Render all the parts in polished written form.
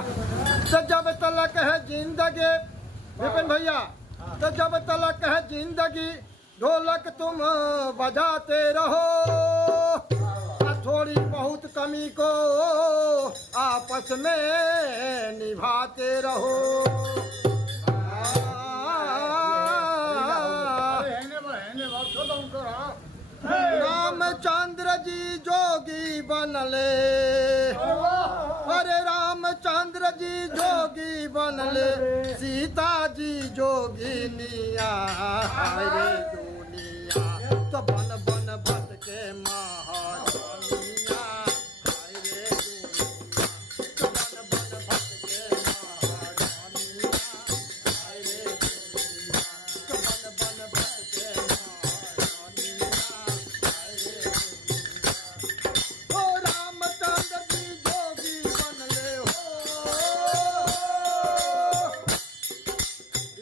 तो जब तलक है जिंदगी विपिन भैया, तो जब तलक है जिंदगी ढोलक तुम बजाते रहो, थोड़ी बहुत कमी को आपस में निभाते रहो। रामचंद्र जी जोगी बनले, अरे रामचंद्र जी जोगी बनले, सीता जी जोगिनिया रे दुनिया तो बन बन भटके महारानिया हाय रे दुनिया तो बन बन भटके महारानिया हाय रे दुनिया तो बन बन भटके महारानिया हाय रे दुनिया। ओ रामचंद्र जी जोगी बनले हो,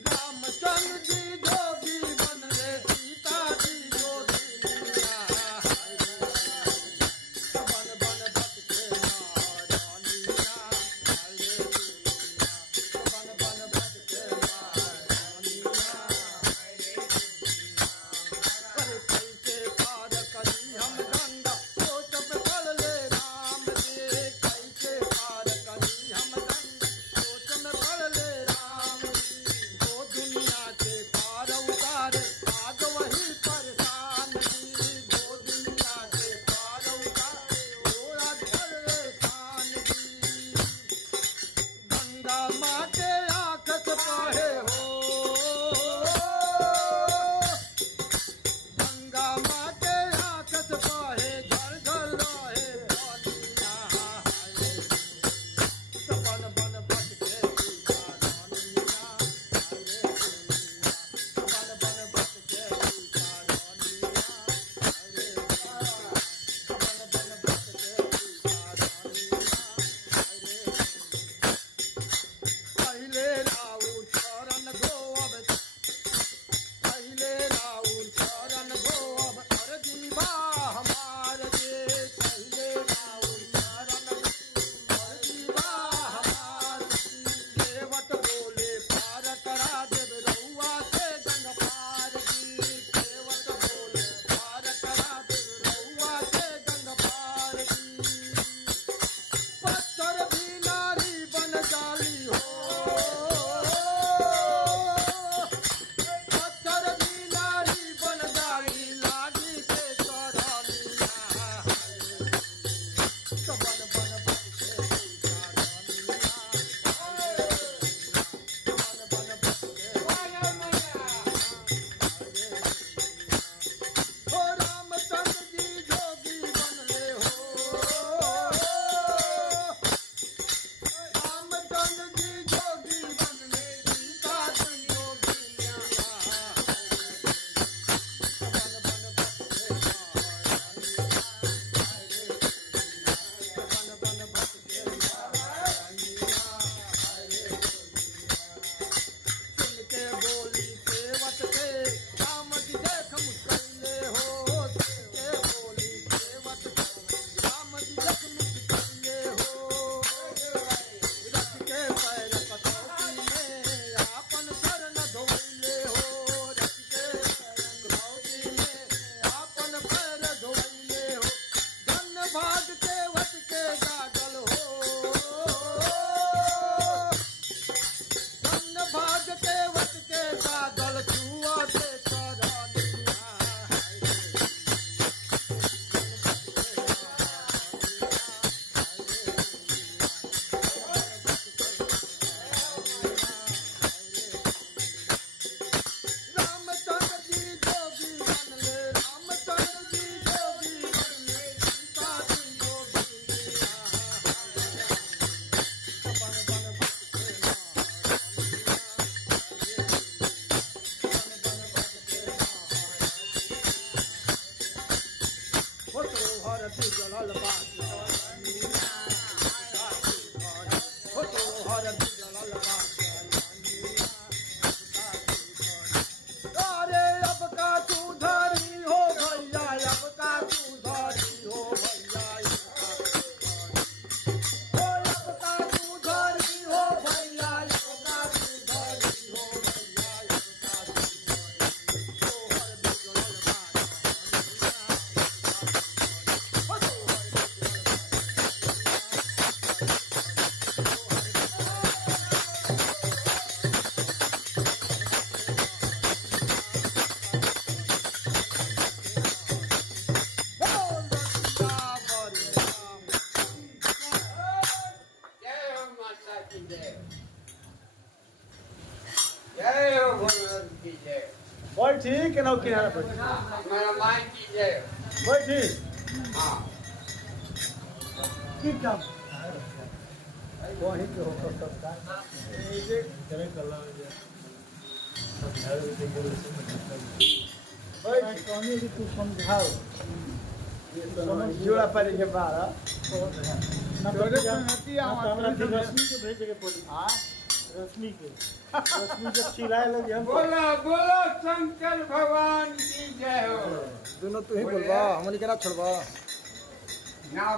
रामचंद्र जी जोगी बनले, सीता जी जोगिनिया हाय रे दुनिया बन बन भटके महारानिया हाय रे दुनिया बन बन भटके महारानिया हाय रे दुनिया। अरे कैसे पार करी हम गंगा सोच में पड़ ले राम जी, कैसे पार करी हम गंगा सोच में पड़ ले राम जी, वो दुनिया के पार उतारे आज वही परेशान जी, वो दुनिया के पार उतारे वो आज परेशान जी। गंगा माँ के आँख से पाहे हो, गंगा माँ के आँख से पाहे झर झर रहे पानिया हाय रे दुनिया तो बन बन भटके महारानिया हाय रे दुनिया तो बन बन भटके महारानिया हाय रे दुनिया तो बन बन भटके महारानिया हाय रे दुनिया। पहले राउर चरण धोअब, पहले राउर चरण धोअब, अर्जी बा हमार जे, पहले राउर चरण अर्जी बा हमार जी, केवट बोले पार करा देव रउआ से गंग पार जी, केवट बोले पार करा देव रउआ से गंग पार जी। पत्थर भी नारी बन जाली हो, पत्थर भी नारी बन जाली, लागी के चरनिया हाय रे दुनिया तो बन बन भटके महारानिया हाय रे दुनिया तो बन बन भटके महारानिया हाय रे दुनिया। ओ रामचंद्र जी जोगी बनले हो, रामचंद्र जी जोगी बनले, सीता जी जोगिनिया हाय रे दुनिया तो बन बन भटके महारानिया हाय रे दुनिया तो बन बन भटके महारानिया हाय रे दुनिया। सुन के बोली सेवक के राम जी देख मुस्कैले हो, सुन के बोली सेवक के राम जी देख मुस्कैले हो, रख के पैर कटौती में आपन शरण धोइले हो, रख के पैर कटौती में आपन पैर धोइले हो, धन भाग के वट के जागल हो, धन भाग के वट के जागल, छुआ दे चरनिया हाय रे रामचंद्र जी जोगी बनले, रामचंद्र जी जोगी बनले, सीता जी जोगिनिया हाय रे दुनिया तो बन बन भटके महारानिया हाय रे दुनिया बन बन भटके महारानिया। हो तोहर बिगड़ल बात रानिया, हो तोहर बिगड़ल बात रानिया, अरे अब का सुधारी हो भैया, अब का सुधारी हो भैया, अब का सुधारी की जय। जय हो भोलेनाथ की जय। बैठी केना किनारा बैठी मेरा माई की जय। बैठी हाँ की काम वहीं पे होकर सबका ये जे करे कला हो गया समझाओ के बोले से बैठ कहनी कि तू समझाओ ये समझ जोड़ा पारी के बारा ना तो हमरा के रश्मि के भेजे के पड़ी हां रश्मि जब चिल्लाए लगी हम बोलो बोलो शंकर भगवान की जय हो। दोनों तू ही बोलबा हमनी केना छोड़बा ना